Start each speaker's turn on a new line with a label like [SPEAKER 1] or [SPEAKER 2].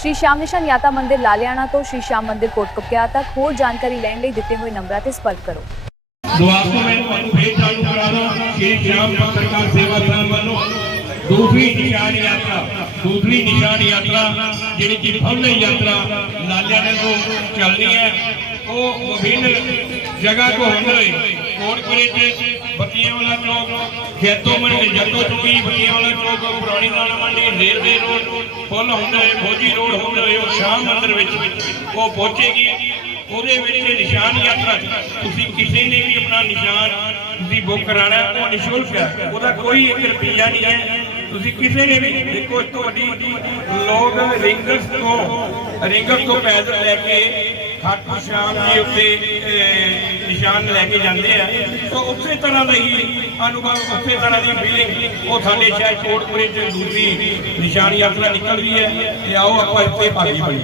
[SPEAKER 1] શ્રી શ્યામનિશાન યાતા મંદિર લાલિયાણા તો
[SPEAKER 2] શ્રી શ્યામ મંदिर कोटकुप के तक। हो जानकारी लेने लिए देते हुए नंबरा से संपर्क करो। तो दूसरी निशान यात्रा, दूसरी भव्य यात्रा लालियाना को चलनी है, वो विभिन्न जगह को होने कोटपुरे बतिया वाला चौक, खेतों में जगतों चुकी बतिया ਜੱਟੋ ਪੁਰਾਣੀ ਦਾਣਾ ਮੰਡੀ ਰੇਲਵੇ ਰੋਡ, ਪੁੱਲ ਹੁੰਦੇ ਹੋਏ, ਫੌਜੀ ਰੋਡ ਹੁੰਦੇ ਹੋਏ, ਉਹ ਸ਼ਾਮ ਮੰਦਿਰ ਵਿੱਚ ਉਹ ਪਹੁੰਚੇਗੀ। ਉਹਦੇ ਵਿੱਚ ਨਿਸ਼ਾਨ ਯਾਤਰਾ ਤੁਸੀਂ ਕਿਸੇ ਨੇ ਵੀ ਆਪਣਾ ਨਿਸ਼ਾਨ ਤੁਸੀਂ ਬੁੱਕ ਕਰਾਣਾ ਉਹ ਨਿਸ਼ੁਲਕ ਹੈ। ਉਹਦਾ ਕੋਈ 1 ਰੁਪਿਆ ਨਹੀਂ ਹੈ। ਤੁਸੀਂ ਕਿਸੇ ਨੇ ਵੀ, ਦੇਖੋ ਇਸ ਵੱਡੀ ਲੋਕ ਰਿੰਗਸ ਤੋਂ ਰਿੰਗਸ ਤੋਂ ਪੈਦਲ ਲੈ ਕੇ ਖਾਟੂ ਸ਼ਾਮ ਜੀ ਉੱਤੇ ਨਿਸ਼ਾਨ ਲੈ ਕੇ ਜਾਂਦੇ ਆ। ਤਾਂ ਉਸੇ ਤਰ੍ਹਾਂ ਦਾ ਹੀ ਅਨੁਭਵ, ਉਸੇ ਤਰ੍ਹਾਂ ਦੀ ਫੀਲਿੰਗ ਉਹ ਸਾਡੇ ਸ਼ਹਿਰ ਕੋਟਪੁਰੇ ਚ ਦੂਸਰੀ ਨਿਸ਼ਾਨ ਯਾਤਰਾ ਨਿਕਲ ਰਹੀ ਹੈ। ਤੇ ਆਓ ਆਪਾਂ ਇੱਥੇ ਭਾਗੀ ਬਣੀ